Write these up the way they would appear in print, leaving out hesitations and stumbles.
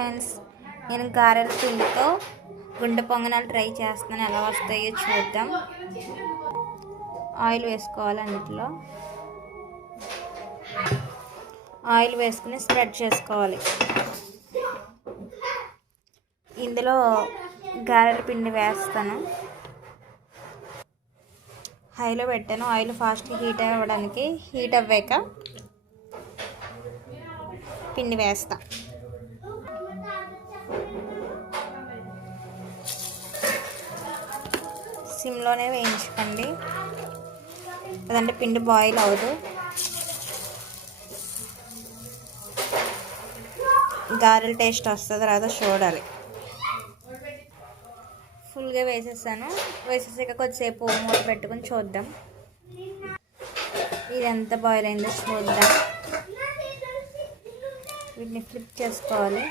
Friends, నేను గారెల పిండితో గుండె పొంగనాలు ట్రై చేస్తున్నాను. ఎలా వస్తాయో చూద్దాం. ఆయిల్ వేసుకోవాలి. అన్నిటిలో ఆయిల్ వేసుకుని స్ప్రెడ్ చేసుకోవాలి. ఇందులో గారెల పిండి వేస్తాను. హైలో పెట్టాను. ఆయిల్ ఫాస్ట్గా హీట్ అవ్వడానికి. హీట్ అవ్వాక పిండి వేస్తా. సిమ్లోనే వేయించుకోండి, లేదంటే పిండి బాయిల్ అవ్వదు. గారెల టేస్ట్ వస్తుంది రాదో చూడాలి. ఫుల్గా వేసేసాను. వేసేసాక కొద్దిసేపు మూత పెట్టుకొని చూద్దాం. ఇది ఎంత బాయిల్ అయిందో చూద్దాం. వీటిని ఫ్లిప్ చేసుకోవాలి.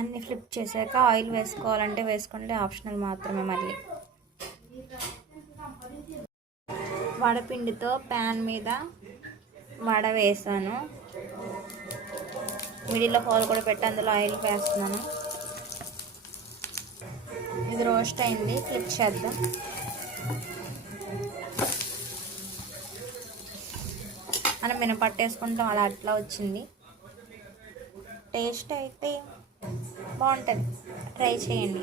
అన్నీ ఫ్లిప్ చేశాక ఆయిల్ వేసుకోవాలంటే వేసుకోండి, ఆప్షనల్ మాత్రమే. మళ్ళీ వడపిండితో ప్యాన్ మీద వడ వేసాను. మిడిల్లో హోల్ కూడా పెట్టి అందులో ఆయిల్ వేస్తున్నాను. ఇది రోస్ట్ అయింది. ఫ్లిప్ చేద్దాం. మనం మినపట్టు వేసుకుంటాం, అలా అట్లా వచ్చింది. టేస్ట్ అయితే బాగుంటుంది, ట్రై చేయండి.